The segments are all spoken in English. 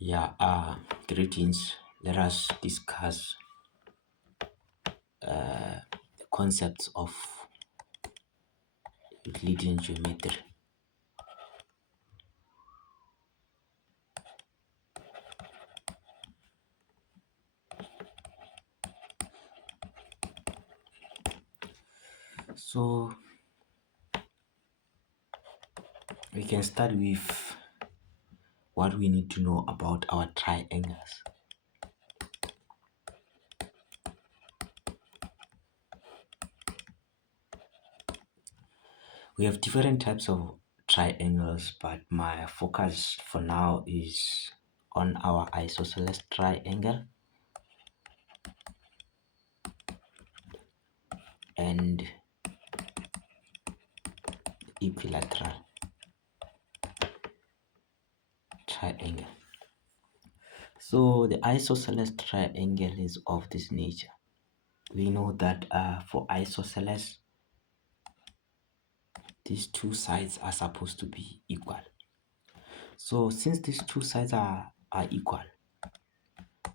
Yeah, greetings. Let us discuss the concepts of Euclidean geometry. So, we can start with what we need to know about our triangles. We have different types of triangles, but my focus for now is on our isosceles triangle and equilateral triangle. So the isosceles triangle is of this nature. We know that for isosceles, these two sides are supposed to be equal. So since these two sides are equal,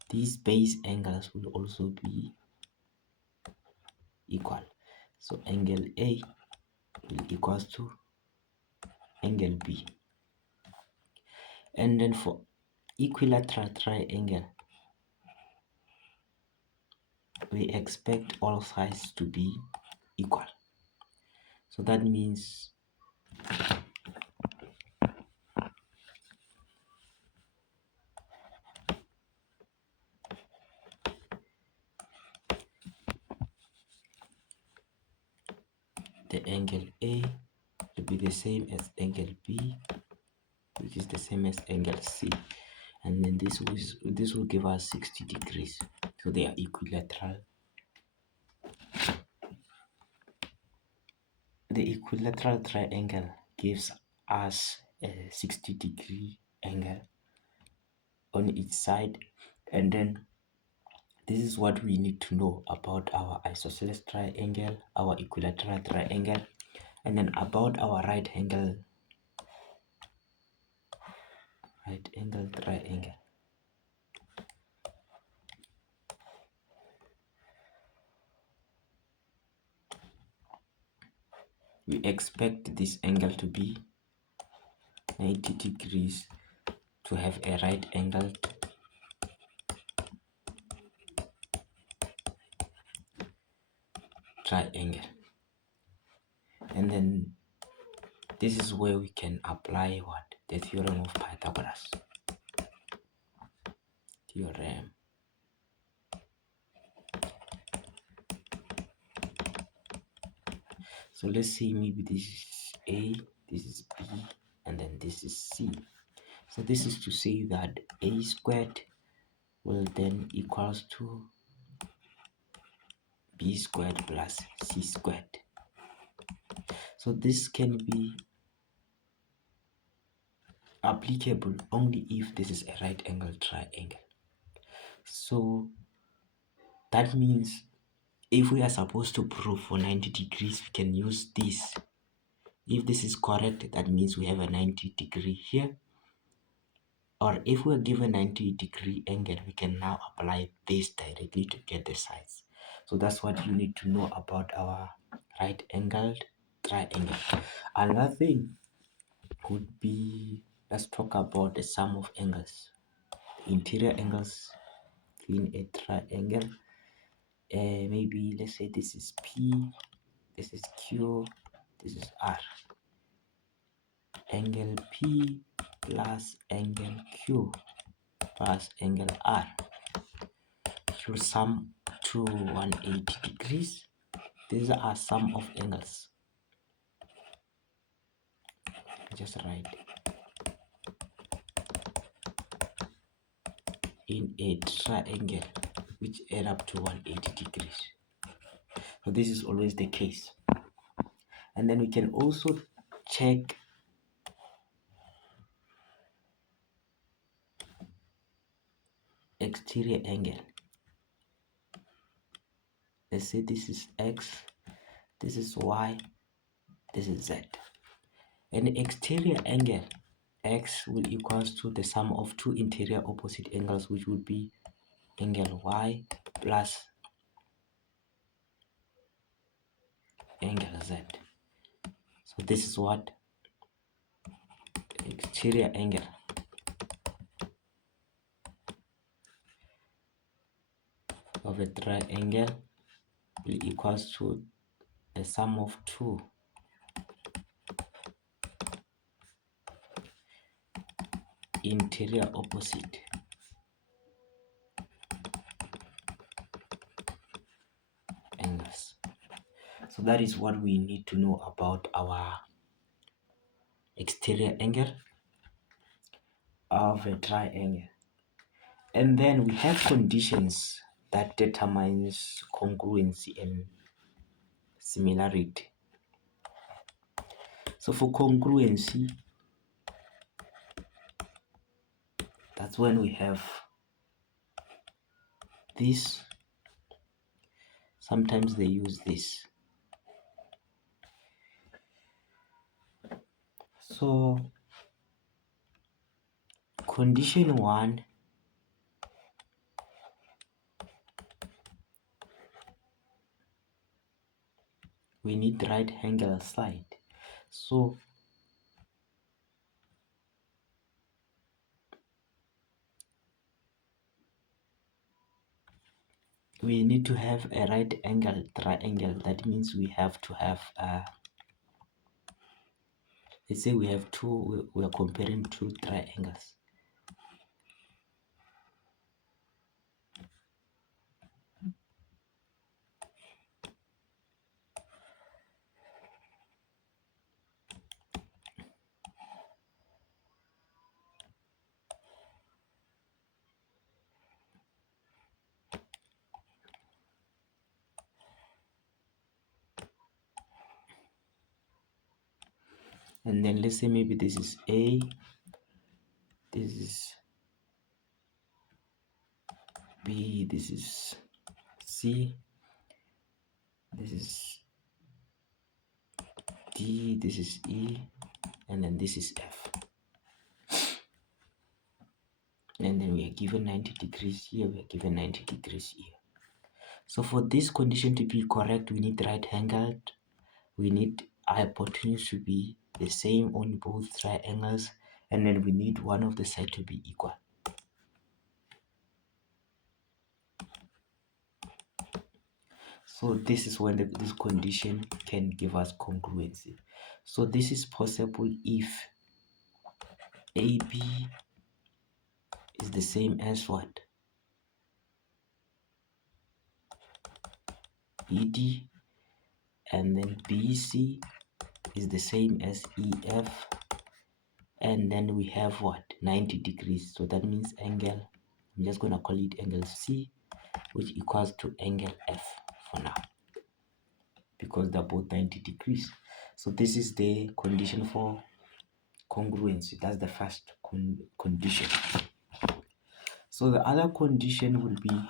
these base angles will also be equal. So angle A will equals to angle B. And then for equilateral triangle, we expect all sides to be equal. So that means the angle A will be the same as angle B, which is the same as angle C. And then this will give us 60 degrees. So they are equilateral. The equilateral triangle gives us a 60-degree angle on each side, and then this is what we need to know about our isosceles triangle, our equilateral triangle, and then about our right angle triangle. We expect this angle to be 90 degrees to have a right angle triangle. And then this is where we can apply what? The theorem of Pythagoras. Theorem. So let's say maybe this is A, this is B, and then this is C. So this is to say that A squared will then equals to B squared plus C squared. So this can be applicable only if this is a right angle triangle. So that means if we are supposed to prove for 90 degrees, we can use this. If this is correct, that means we have a 90 degree here. Or if we're given 90-degree angle, we can now apply this directly to get the sides. So that's what you need to know about our right angled triangle. Another thing would be, let's talk about the sum of angles, interior angles in a triangle. Maybe let's say this is P, this is Q, this is R. Angle P plus angle Q plus angle R should sum to 180 degrees. These are sum of angles. Just write in a triangle which add up to 180 degrees. So this is always the case. And then we can also check exterior angle. Let's say this is X, this is Y, this is Z. And the exterior angle x will equals to the sum of two interior opposite angles, which would be angle y plus angle z. So this is what exterior angle of a triangle will equals to the sum of two interior opposite angles. So that is what we need to know about our exterior angle of a triangle. And then we have conditions that determines congruency and similarity. So for congruency, that's when we have this. Sometimes they use this. So condition one, we need right angle side. So we need to have a right angle triangle. That means we have to have let's say we have two, we are comparing two triangles. And then let's say maybe this is A, this is B, this is C, this is D, this is E, and then this is F. And then we are given 90 degrees here, we are given 90 degrees here. So for this condition to be correct, we need right angled, we need hypotenuse to be the same on both triangles, and then we need one of the side to be equal. So this is when this condition can give us congruency. So this is possible if AB is the same as what? BD, and then BC is the same as EF, and then we have what? 90 degrees. So that means angle, I'm just gonna call it angle C, which equals to angle F for now, because they're both 90 degrees. So this is the condition for congruency. That's the first condition. So the other condition will be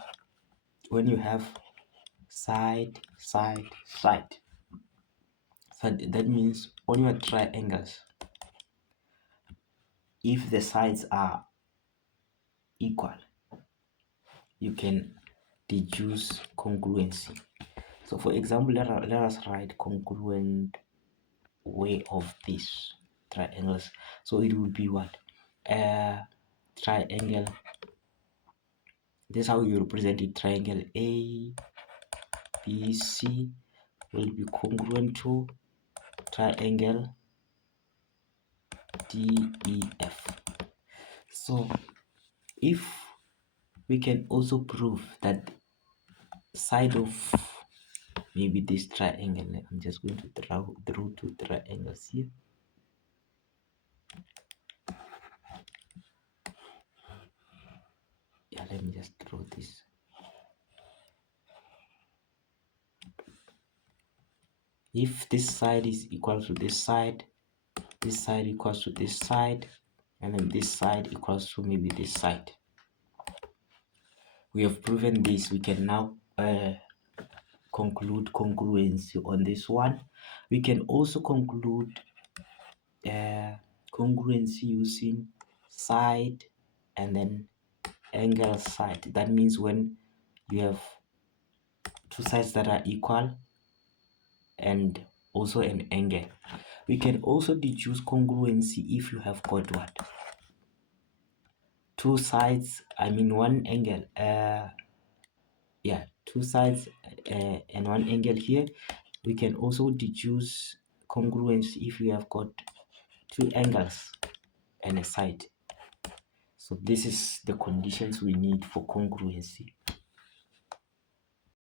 when you have side, side, side. So that means on your triangles, if the sides are equal, you can deduce congruency. So for example, let us write congruent way of these triangles. So it will be what? Triangle, this is how you represent it. Triangle A B C will be congruent to triangle DEF. So if we can also prove that side of maybe this triangle, I'm just going to draw two triangles here. Yeah, let me just draw this. If this side is equal to this side equals to this side, and then this side equals to maybe this side, we have proven this. We can now conclude congruency on this one. We can also conclude congruency using side and then angle side. That means when you have two sides that are equal and also an angle. We can also deduce congruency if you have got what? Two sides, I mean one angle, yeah, two sides and one angle here. We can also deduce congruency if you have got two angles and a side. So this is the conditions we need for congruency.